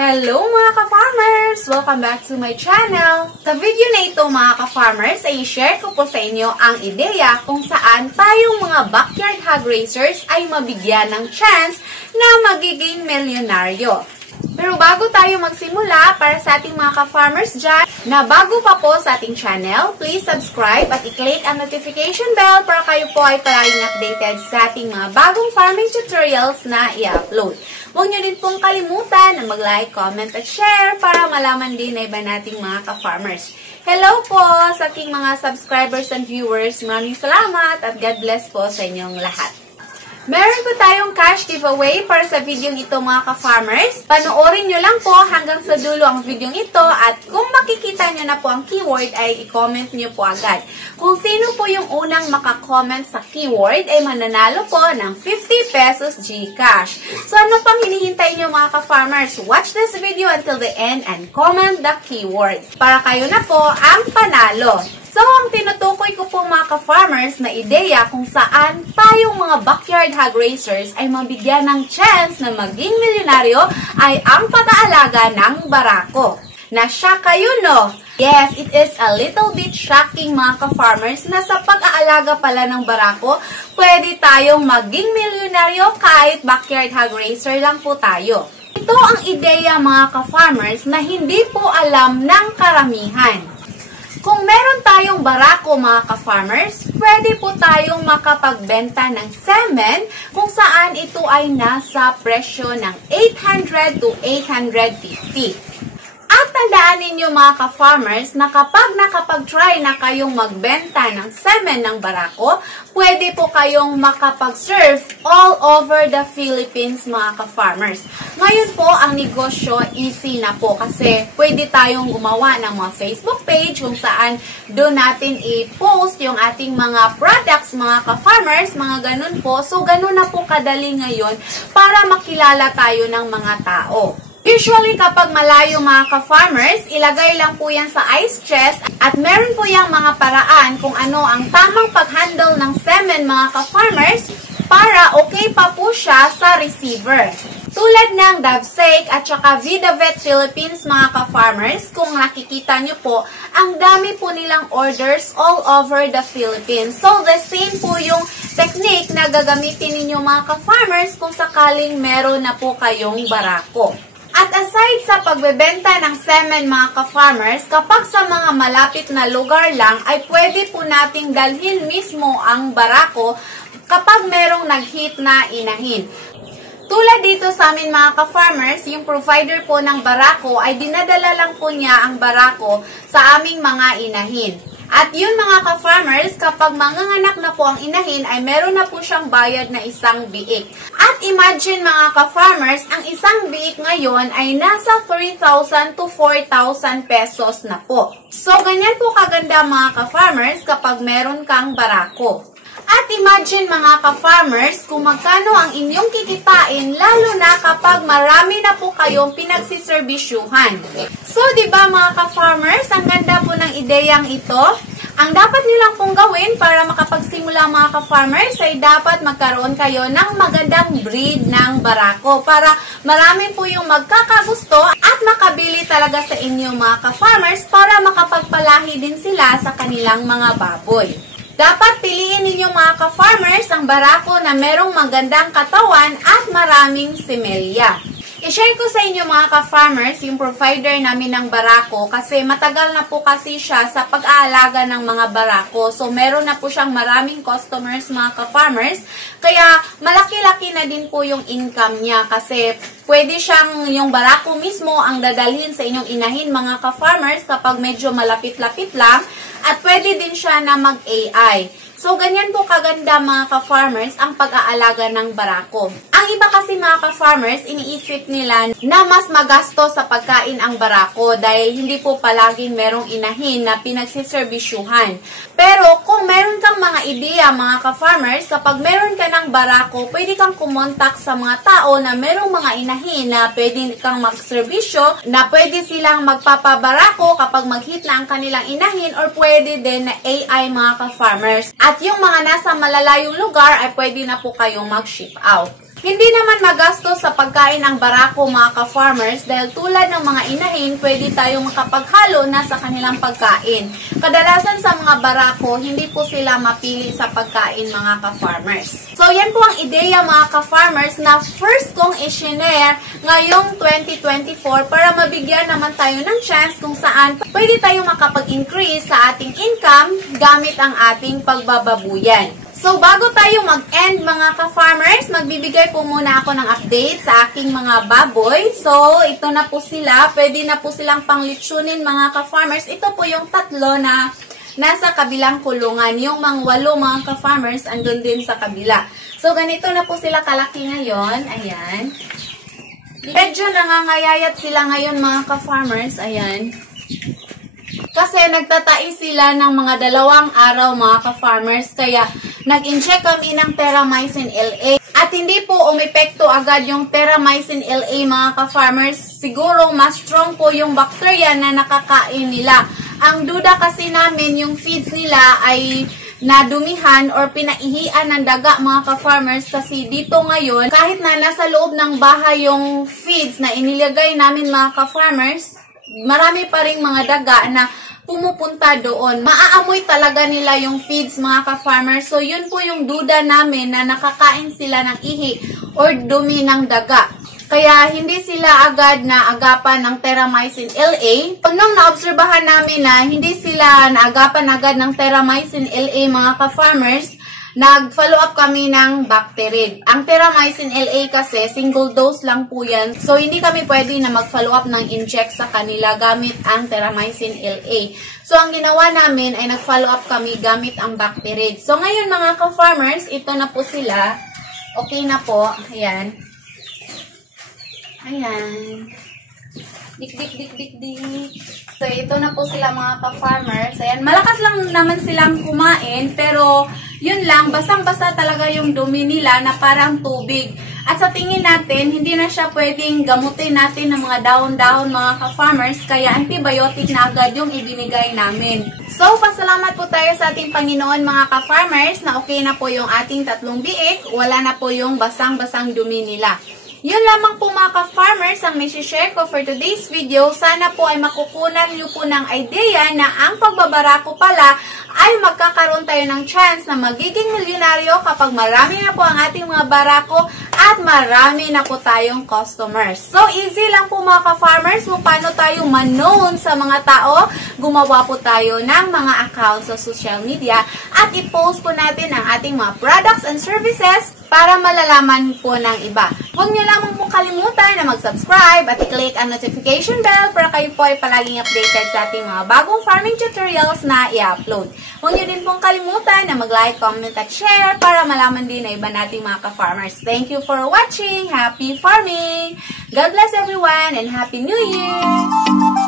Hello mga ka-farmers! Welcome back to my channel! Sa video na ito mga ka-farmers ay i-share ko po sa inyo ang ideya kung saan tayong mga backyard hog raisers ay mabigyan ng chance na magiging milyonaryo. Pero bago tayo magsimula, para sa ating mga ka-farmers dyan, na bago pa po sa ating channel, please subscribe at i-click ang notification bell para kayo po ay palaging updated sa ating mga bagong farming tutorials na i-upload. Huwag nyo din pong kalimutan na mag-like, comment at share para malaman din na iba nating mga ka-farmers. Hello po sa ating mga subscribers and viewers. Maraming salamat at God bless po sa inyong lahat. Meron po tayong cash giveaway para sa video ito mga ka-farmers. Panoorin nyo lang po hanggang sa dulo ang video ito at kung makikita nyo na po ang keyword ay i-comment nyo po agad. Kung sino po yung unang makakomment sa keyword ay mananalo po ng 50 pesos GCash. So ano pang hinihintay nyo mga ka-farmers? Watch this video until the end and comment the keyword para kayo na po ang panalo. So, ang tinutukoy ko po mga ka-farmers na ideya kung saan tayong mga backyard hog raisers ay mabigyan ng chance na maging milyonaryo ay ang pag-aalaga ng barako. Na-shock kayo, no? Yes, it is a little bit shocking mga ka-farmers na sa pag-aalaga pala ng barako, pwede tayong maging milyonaryo kahit backyard hog raiser lang po tayo. Ito ang ideya mga ka-farmers na hindi po alam ng karamihan. Kung meron tayong barako mga ka-farmers, pwede po tayong makapagbenta ng semen kung saan ito ay nasa presyo ng 800 to 850. At tandaan ninyo mga ka-farmers na kapag nakapag-try na kayong magbenta ng semen ng barako, pwede po kayong makapag-serve all over the Philippines mga ka-farmers. Ngayon po, ang negosyo easy na po kasi pwede tayong gumawa ng mga Facebook page kung saan doon natin i-post yung ating mga products mga ka-farmers, mga ganun po. So, ganun na po kadali ngayon para makilala tayo ng mga tao. Usually, kapag malayo mga ka-farmers, ilagay lang po yan sa ice chest at meron po yung mga paraan kung ano ang tamang pag-handle ng semen mga ka-farmers para okay pa po siya sa receiver. Tulad ng Davsec at saka Vidavet Philippines mga ka-farmers, kung nakikita nyo po, ang dami po nilang orders all over the Philippines. So, the same po yung technique na gagamitin ninyo mga ka-farmers kung sakaling meron na po kayong barako. At aside sa pagbebenta ng semen mga ka-farmers, kapag sa mga malapit na lugar lang, ay pwede po nating dalhin mismo ang barako kapag merong nag-hit na inahin. Tulad dito sa amin mga ka-farmers, yung provider po ng barako ay dinadala lang po niya ang barako sa aming mga inahin. At yun mga ka-farmers, kapag manganganak na po ang inahin, ay meron na po siyang bayad na isang biik. At imagine mga ka-farmers, ang isang biik ngayon ay nasa 3,000 to 4,000 pesos na po. So, ganyan po kaganda mga ka-farmers kapag meron kang barako. At imagine mga ka-farmers kung magkano ang inyong kikitain lalo na kapag marami na po kayong pinagsiserbisyuhan. So, di ba mga ka-farmers, ang ganda po ng ideyang ito? Ang dapat nilang pong gawin para makapagsimula mga ka-farmers ay dapat magkaroon kayo ng magandang breed ng barako para marami po yung magkakagusto at makabili talaga sa inyo mga ka-farmers para makapagpalahi din sila sa kanilang mga baboy. Dapat piliin ninyo mga ka-farmers ang barako na merong magandang katawan at maraming simelya. I-share ko sa inyo mga ka-farmers yung provider namin ng barako kasi matagal na po kasi siya sa pag-aalaga ng mga barako. So, meron na po siyang maraming customers mga ka-farmers. Kaya, malaki-laki na din po yung income niya kasi pwede siyang yung barako mismo ang dadalhin sa inyong inahin mga ka-farmers kapag medyo malapit-lapit lang. At pwede din siya na mag-AI. So, ganyan po kaganda mga ka-farmers ang pag-aalaga ng barako. Ang iba kasi mga ka-farmers, iniisip nila na mas magasto sa pagkain ang barako dahil hindi po palaging merong inahin na pinagsiserbisyuhan. Pero kung meron kang mga ideya mga ka-farmers, kapag meron ka ng barako, pwede kang kumontak sa mga tao na merong mga inahin na pwede kang magserbisyo, na pwede silang magpapabarako kapag mag-hit na ang kanilang inahin or pwede din na AI mga ka-farmers. At yung mga nasa malalayong lugar ay pwede na po kayong mag-ship out. Hindi naman magastos sa pagkain ang barako mga ka-farmers dahil tulad ng mga inahin, pwede tayong makapaghalo na sa kanilang pagkain. Kadalasan sa mga barako, hindi po sila mapili sa pagkain mga ka-farmers. So yan po ang ideya mga ka-farmers na first kong i-share ngayong 2024 para mabigyan naman tayo ng chance kung saan pwede tayong makapag-increase sa ating income gamit ang ating pagbababuyan. So, bago tayo mag-end mga ka-farmers, magbibigay po muna ako ng update sa aking mga baboy. So, ito na po sila. Pwede na po silang panglitsunin mga ka-farmers. Ito po yung tatlo na nasa kabilang kulungan. Yung mga 8 mga ka-farmers, andun din sa kabila. So, ganito na po sila kalaki ngayon. Ayan. Medyo nangangayayat sila ngayon mga ka-farmers. Ayan. Kasi nagtatai sila ng mga 2 araw mga ka-farmers. Kaya nag-inject kami ng Terramycin LA. At hindi po umepekto agad yung Terramycin LA mga ka-farmers. Siguro mas strong po yung bacteria na nakakain nila. Ang duda kasi namin yung feeds nila ay nadumihan or pinaihian ng daga mga ka-farmers. Kasi dito ngayon, kahit na nasa loob ng bahay yung feeds na inilagay namin mga ka-farmers, marami pa ring mga daga na pumupunta doon. Maaamoy talaga nila yung feeds mga ka-farmers. So, yun po yung duda namin na nakakain sila ng ihi or dumi ng daga. Kaya, hindi sila agad na agapan ng Terramycin LA. Nung naobserbahan namin na hindi sila naagapan agad ng Terramycin LA mga ka-farmers, nag-follow up kami ng Bacterid. Ang Terramycin LA kasi, single dose lang po yan. So, hindi kami pwede na mag-follow up ng inject sa kanila gamit ang Terramycin LA. So, ang ginawa namin ay nag-follow up kami gamit ang Bacterid. So, ngayon mga ka-farmers, ito na po sila. Okay na po. Ayan. Ayan. Dik. So, ito na po sila mga ka-farmers. Ayan. Malakas lang naman silang kumain, pero yun lang, basang-basa talaga yung dumi nila na parang tubig. At sa tingin natin, hindi na siya pwedeng gamutin natin ng mga dahon-dahon mga ka-farmers, kaya antibiotic na agad yung ibinigay namin. So, pasalamat po tayo sa ating Panginoon mga ka-farmers na okay na po yung ating 3 biik, wala na po yung basang-basang dumi nila. Yun lamang po mga ka-farmers ang may share ko for today's video. Sana po ay makukunan nyo po ng idea na ang pagbabarako pala ay magkakaroon tayo ng chance na magiging milyonaryo kapag marami na po ang ating mga barako at marami na po tayong customers. So, easy lang po mga ka-farmers kung paano tayo ma-known sa mga tao. Gumawa po tayo ng mga accounts sa social media at i-post po natin ang ating mga products and services para malalaman po ng iba. Huwag niyo lamang po kalimutan na mag-subscribe at i-click ang notification bell para kayo po ay palaging updated sa ating mga bagong farming tutorials na i-upload. Huwag niyo din pong kalimutan na mag-like, comment at share para malaman din na iba nating mga ka-farmers. Thank you for watching! Happy farming! God bless everyone and Happy New Year!